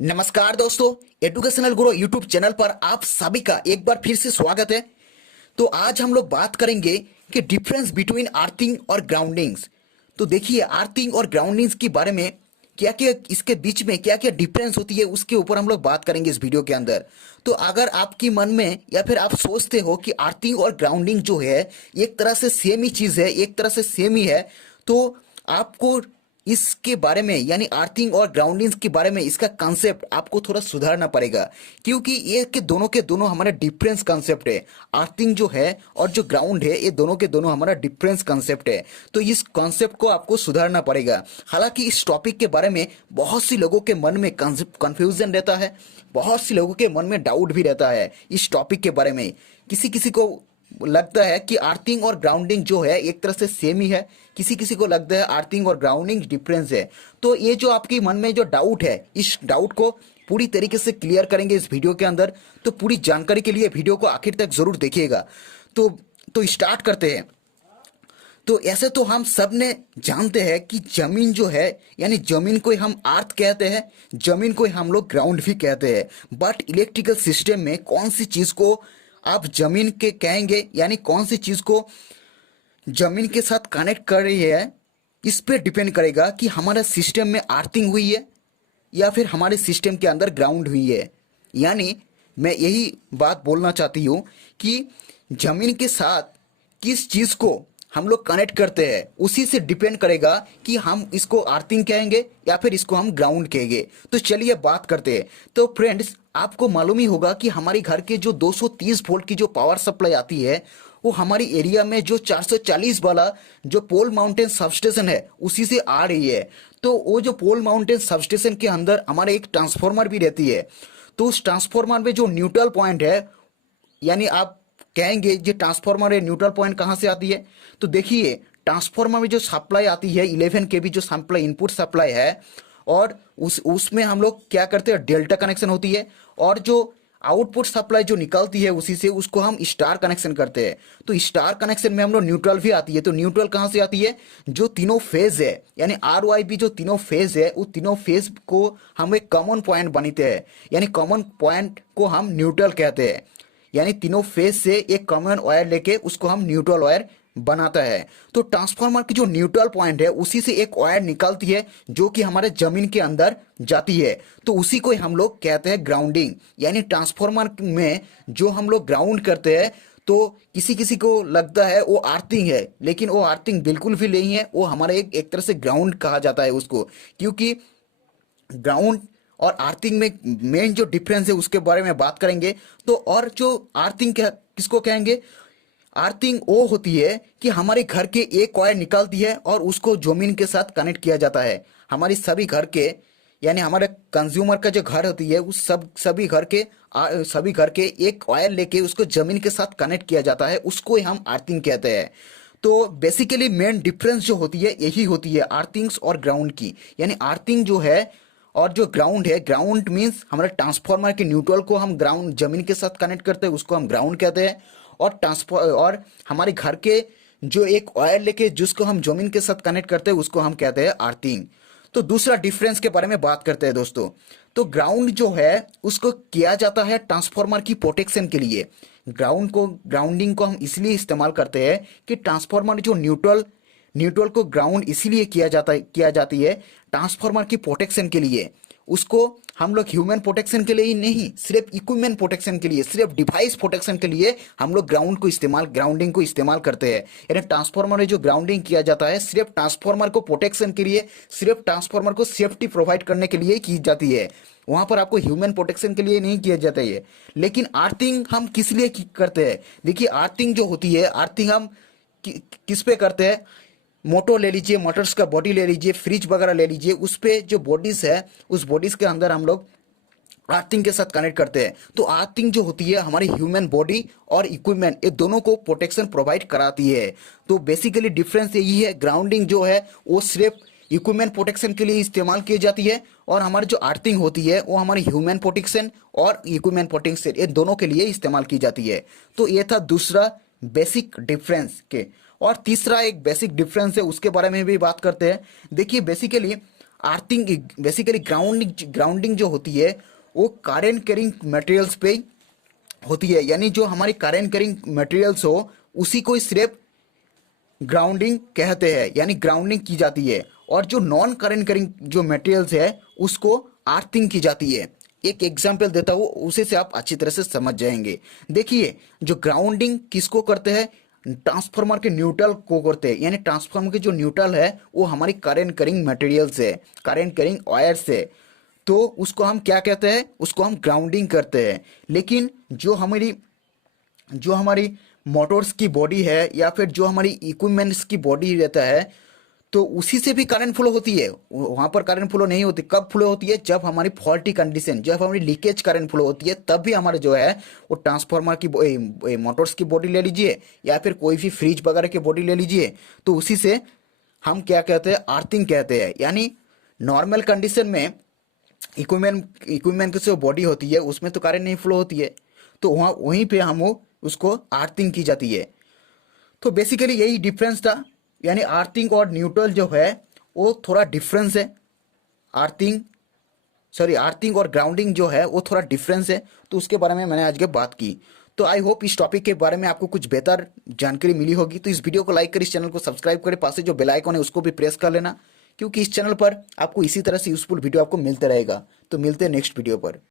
नमस्कार दोस्तों, एजुकेशनल गुरु YouTube channel पर आप सभी का एक बार फिर से स्वागत है। तो आज हम लोग बात करेंगे कि डिफरेंस बिटवीन अर्थिंग और ग्राउंडिंग्स। तो देखिए, अर्थिंग और ग्राउंडिंग्स के बारे में क्या क्या, इसके बीच में क्या क्या डिफरेंस होती है, उसके ऊपर हम लोग बात करेंगे इस वीडियो के अंदर। तो अगर आपकी मन में या फिर आप सोचते हो कि अर्थिंग और ग्राउंडिंग जो है एक तरह से सेम ही चीज़ है, एक तरह से सेम ही है, तो आपको इसके बारे में यानी अर्थिंग और ग्राउंडिंग के बारे में इसका कंसेप्ट आपको थोड़ा सुधारना पड़ेगा, क्योंकि ये के दोनों हमारे डिफरेंस कंसेप्ट है। अर्थिंग जो है और जो ग्राउंड है, ये दोनों के दोनों हमारा डिफरेंस कंसेप्ट है। तो इस कंसेप्ट को आपको सुधारना पड़ेगा। हालांकि इस टॉपिक के बारे में बहुत सी लोगों के मन में कंफ्यूजन रहता है, बहुत सी लोगों के मन में डाउट भी रहता है इस टॉपिक के बारे में। किसी किसी को लगता है कि अर्थिंग और ग्राउंडिंग जो है एक तरह से सेम ही है, किसी किसी को लगता है अर्थिंग और ग्राउंडिंग डिफरेंस है। तो ये जो आपके मन में जो डाउट है, इस डाउट को पूरी तरीके से क्लियर करेंगे इस वीडियो के अंदर। तो पूरी जानकारी के लिए वीडियो को आखिर तक जरूर देखिएगा। तो स्टार्ट करते हैं। तो ऐसे तो हम सब ने जानते हैं कि जमीन जो है, यानी जमीन को हम अर्थ कहते हैं, जमीन को हम लोग ग्राउंड भी कहते हैं। बट इलेक्ट्रिकल सिस्टम में कौन सी चीज को आप जमीन के कहेंगे, यानी कौन सी चीज को जमीन के साथ कनेक्ट कर रही है, इस पे डिपेंड करेगा कि हमारा सिस्टम में अर्थिंग हुई है या फिर हमारे सिस्टम के अंदर ग्राउंड हुई है। यानी मैं यही बात बोलना चाहती हूँ कि जमीन के साथ किस चीज को हम लोग कनेक्ट करते हैं, उसी से डिपेंड करेगा कि हम इसको अर्थिंग कहेंगे या फिर इसको हम ग्राउंड कहेंगे। तो चलिए बात करते हैं। तो फ्रेंड्स, आपको मालूम ही होगा कि हमारी घर के जो 230 वोल्ट की जो पावर सप्लाई आती है, वो हमारी एरिया में जो 440 वाला जो पोल माउंटेन सबस्टेशन है उसी से आ रही है। तो वो जो पोल माउंटेन सबस्टेशन के अंदर हमारे एक ट्रांसफार्मर भी रहती है। तो उस ट्रांसफार्मर में जो न्यूट्रल पॉइंट है, यानी आप कहेंगे ये ट्रांसफार्मर है, न्यूट्रल पॉइंट कहाँ से आती है? तो देखिए, ट्रांसफार्मर में जो सप्लाई आती है 11 केवी जो सप्लाई इनपुट सप्लाई है, और उसमें हम लोग क्या करते हैं, डेल्टा कनेक्शन होती है, और जो आउटपुट सप्लाई जो निकलती है उसी से उसको हम स्टार कनेक्शन करते हैं। तो स्टार कनेक्शन में हम लोग न्यूट्रल भी आती है। तो न्यूट्रल कहाँ से आती है? जो तीनों फेज है, यानी आर वाई बी जो तीनों फेज है, वो तीनों फेज को हम एक कॉमन पॉइंट बनाते हैं, यानी कॉमन पॉइंट को हम न्यूट्रल कहते हैं। यानी तीनों फेज से एक कॉमन वायर लेके उसको हम न्यूट्रल वायर बनाता है। तो ट्रांसफार्मर की जो न्यूट्रल पॉइंट है उसी से एक वायर निकलती है जो कि हमारे जमीन के अंदर जाती है। तो उसी को हम लोग कहते हैं ग्राउंडिंग। यानी ट्रांसफार्मर में जो हम लोग ग्राउंड करते हैं, तो किसी किसी को लगता है वो अर्थिंग है, लेकिन वो अर्थिंग बिल्कुल भी नहीं है। वो हमारा एक तरह से ग्राउंड कहा जाता है उसको, क्योंकि ग्राउंड और अर्थिंग में मेन जो डिफरेंस है उसके बारे में बात करेंगे। तो और जो अर्थिंग किसको कहेंगे? अर्थिंग वो होती है कि हमारे घर के एक वायर निकलती है और उसको जमीन के साथ कनेक्ट किया जाता है। हमारी सभी घर के, यानी हमारे कंज्यूमर का जो घर होती है उस सभी घर के एक वायर लेके उसको जमीन के साथ कनेक्ट किया जाता है, उसको ही हम अर्थिंग कहते हैं। तो बेसिकली मेन डिफरेंस जो होती है यही होती है अर्थिंग्स और ग्राउंड की। यानी अर्थिंग जो है और जो ग्राउंड है, ग्राउंड मीन्स हमारे ट्रांसफार्मर के न्यूट्रल को हम ग्राउंड जमीन के साथ कनेक्ट करते हैं, उसको हम ग्राउंड कहते हैं। और हमारे घर के जो एक वायर लेके जिसको हम जमीन के साथ कनेक्ट करते हैं उसको हम कहते हैं अर्थिंग। तो दूसरा डिफरेंस के बारे में बात करते हैं दोस्तों। तो ग्राउंड जो है उसको किया जाता है ट्रांसफार्मर की प्रोटेक्शन के लिए। ग्राउंडिंग को हम इसलिए इस्तेमाल करते हैं कि ट्रांसफार्मर जो न्यूट्रल को ग्राउंड इसीलिए किया जाती है ट्रांसफार्मर की प्रोटेक्शन के लिए। उसको हम लोग ह्यूमन प्रोटेक्शन के लिए ही नहीं, सिर्फ इक्विपमेंट प्रोटेक्शन के लिए, सिर्फ डिवाइस प्रोटेक्शन के लिए हम लोग ग्राउंडिंग को इस्तेमाल करते हैं। यानी ट्रांसफार्मर में जो ग्राउंडिंग किया जाता है सिर्फ ट्रांसफार्मर को प्रोटेक्शन के लिए, सिर्फ ट्रांसफार्मर को सेफ्टी प्रोवाइड करने के लिए की जाती है। वहां पर आपको ह्यूमन प्रोटेक्शन के लिए नहीं किया जाता है। लेकिन अर्थिंग हम किस लिए करते हैं? देखिए, अर्थिंग जो होती है, अर्थिंग हम किस पे करते हैं? मोटर ले लीजिए, मोटर्स का बॉडी ले लीजिए, फ्रिज वगैरह ले लीजिए, उस पे जो बॉडीज है उस बॉडीज के अंदर हम लोग अर्थिंग के साथ कनेक्ट करते हैं। तो अर्थिंग जो होती है हमारी ह्यूमन बॉडी और इक्विपमेंट, ये दोनों को प्रोटेक्शन प्रोवाइड कराती है। तो बेसिकली डिफरेंस यही है, ग्राउंडिंग जो है वो सिर्फ इक्विपमेंट प्रोटेक्शन के लिए इस्तेमाल की जाती है, और हमारी जो अर्थिंग होती है वो हमारी ह्यूमन प्रोटेक्शन और इक्विपमेंट प्रोटेक्शन, ये दोनों के लिए इस्तेमाल की जाती है। तो ये था दूसरा बेसिक डिफरेंस के। और तीसरा एक बेसिक डिफरेंस है, उसके बारे में भी बात करते हैं। देखिए, बेसिकली अर्थिंग बेसिकली ग्राउंडिंग जो होती है वो करेंट कैरिंग मटेरियल्स पे होती है, यानी जो हमारी करेंट कैरिंग मटेरियल्स हो उसी को सिर्फ ग्राउंडिंग कहते हैं, यानी ग्राउंडिंग की जाती है। और जो नॉन करंट करिंग जो मटेरियल्स है उसको अर्थिंग की जाती है। एक एग्जांपल देता हूँ, उसे से आप अच्छी तरह से समझ जाएंगे। देखिए, जो ग्राउंडिंग किसको करते हैं, ट्रांसफार्मर के न्यूट्रल को करते हैं, यानी ट्रांसफार्मर के जो न्यूट्रल है वो हमारी करंट करिंग मटेरियल्स है, करंट करिंग वायर्स है, तो उसको हम क्या कहते हैं, उसको हम ग्राउंडिंग करते हैं। लेकिन जो हमारी मोटर्स की बॉडी है या फिर जो हमारी इक्विपमेंट्स की बॉडी रहता है, तो उसी से भी करंट फ्लो होती है। वहां पर करंट फ्लो नहीं होती, कब फ्लो होती है, जब हमारी फॉल्टी कंडीशन, जब हमारी लीकेज करंट फ्लो होती है, तब भी हमारे जो है वो ट्रांसफार्मर की मोटर्स की बॉडी ले लीजिए या फिर कोई भी फ्रिज वगैरह की बॉडी ले लीजिए, तो उसी से हम क्या कहते हैं, अर्थिंग कहते हैं। यानी नॉर्मल कंडीशन में इक्विपमेंट की जो बॉडी होती है उसमें तो करंट नहीं फ्लो होती है, तो वहीं पे हम उसको अर्थिंग की जाती है। तो बेसिकली यही डिफरेंस था, यानी अर्थिंग और न्यूट्रल जो है वो थोड़ा डिफरेंस है। अर्थिंग अर्थिंग और ग्राउंडिंग जो है वो थोड़ा डिफरेंस है, तो उसके बारे में मैंने आज के बात की। तो आई होप इस टॉपिक के बारे में आपको कुछ बेहतर जानकारी मिली होगी। तो इस वीडियो को लाइक कर, इस चैनल को सब्सक्राइब करें, पास से जो बेल आइकन है उसको भी प्रेस कर लेना, क्योंकि इस चैनल पर आपको इसी तरह से यूजफुल वीडियो आपको मिलते रहेगा। तो मिलते हैं नेक्स्ट वीडियो पर।